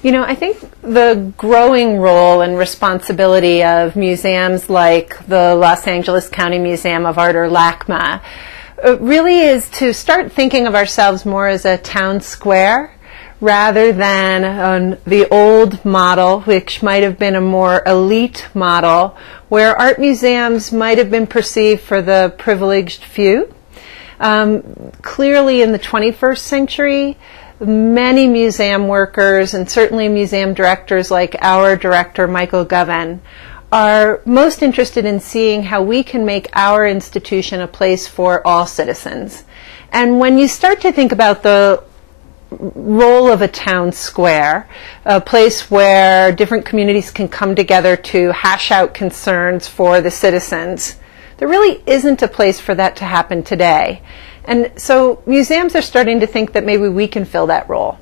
You know, I think the growing role and responsibility of museums like the Los Angeles County Museum of Art, or LACMA, really is to start thinking of ourselves more as a town square rather than the old model, which might have been a more elite model, where art museums might have been perceived for the privileged few. Clearly in the 21st century, many museum workers, and certainly museum directors like our director, Michael Govan, are most interested in seeing how we can make our institution a place for all citizens. And when you start to think about the role of a town square, a place where different communities can come together to hash out concerns for the citizens, there really isn't a place for that to happen today. And so museums are starting to think that maybe we can fill that role.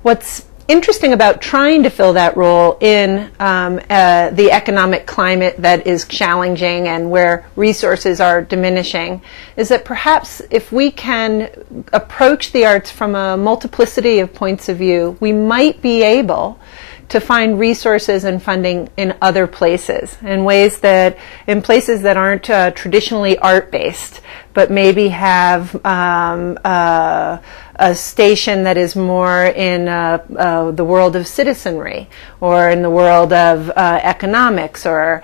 What's interesting about trying to fill that role in the economic climate that is challenging and where resources are diminishing is that perhaps if we can approach the arts from a multiplicity of points of view, we might be able to find resources and funding in other places, in places that aren't traditionally art-based, but maybe have a station that is more in the world of citizenry, or in the world of economics, or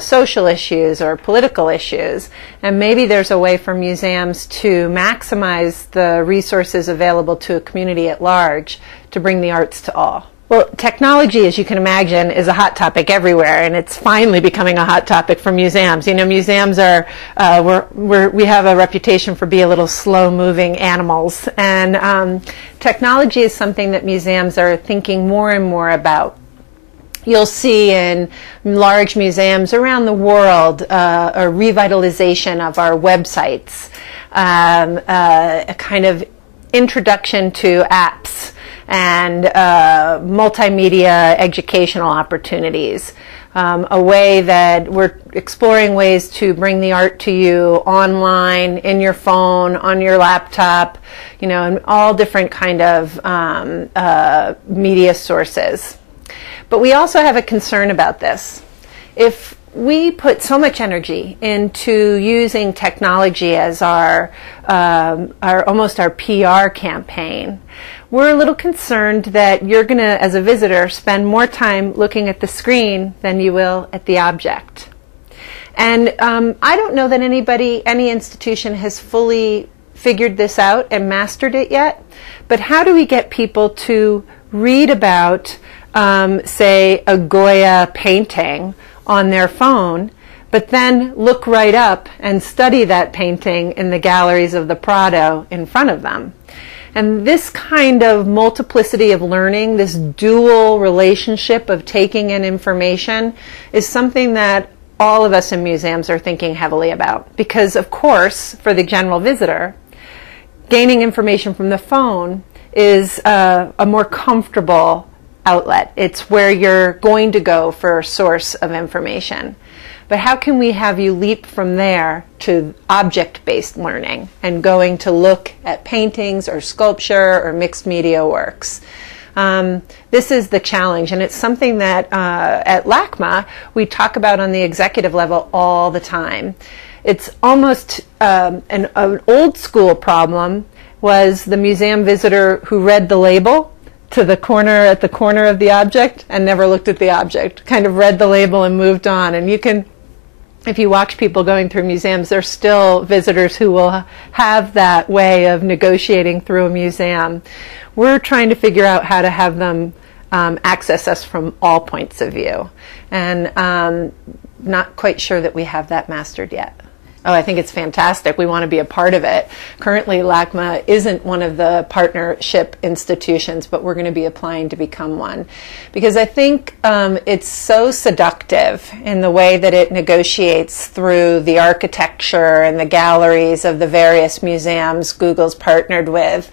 social issues, or political issues. And maybe there's a way for museums to maximize the resources available to a community at large to bring the arts to all. Well, technology, as you can imagine, is a hot topic everywhere, and it's finally becoming a hot topic for museums. You know, museums are, we have a reputation for being a little slow-moving animals, and technology is something that museums are thinking more and more about. You'll see in large museums around the world a revitalization of our websites, a kind of introduction to apps, and multimedia educational opportunities. A way that we're exploring ways to bring the art to you online, in your phone, on your laptop, you know, and all different kind of media sources. But we also have a concern about this. If we put so much energy into using technology as our almost our PR campaign, we're a little concerned that you're going to, as a visitor, spend more time looking at the screen than you will at the object. And I don't know that any institution has fully figured this out and mastered it yet, but how do we get people to read about, say, a Goya painting on their phone, but then look right up and study that painting in the galleries of the Prado in front of them? And this kind of multiplicity of learning, this dual relationship of taking in information, is something that all of us in museums are thinking heavily about. Because, of course, for the general visitor, gaining information from the phone is a more comfortable outlet. It's where you're going to go for a source of information. But how can we have you leap from there to object-based learning and going to look at paintings or sculpture or mixed media works? This is the challenge, and it's something that at LACMA we talk about on the executive level all the time. It's almost an old school problem was the museum visitor who read the label to the corner at the corner of the object and never looked at the object, kind of read the label and moved on. And you can, if you watch people going through museums, there's still visitors who will have that way of negotiating through a museum. We're trying to figure out how to have them access us from all points of view, and not quite sure that we have that mastered yet. Oh, I think it's fantastic. We want to be a part of it. Currently, LACMA isn't one of the partnership institutions, but we're going to be applying to become one. Because I think it's so seductive in the way that it negotiates through the architecture and the galleries of the various museums Google's partnered with,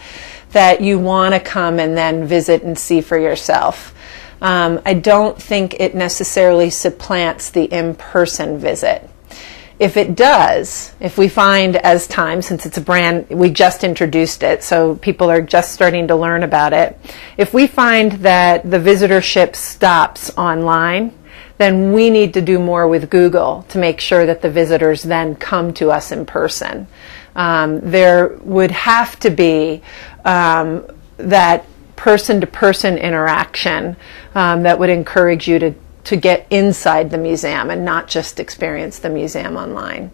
that you want to come and then visit and see for yourself. I don't think it necessarily supplants the in-person visit. If it does, if we find as time, since it's a brand, we just introduced it, so people are just starting to learn about it. If we find that the visitorship stops online, then we need to do more with Google to make sure that the visitors then come to us in person. There would have to be that person-to-person interaction that would encourage you to get inside the museum and not just experience the museum online.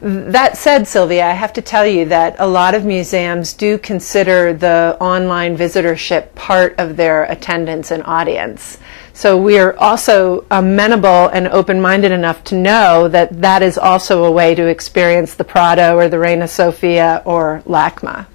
That said, Sylvia, I have to tell you that a lot of museums do consider the online visitorship part of their attendance and audience. So we are also amenable and open-minded enough to know that that is also a way to experience the Prado or the Reina Sofia or LACMA.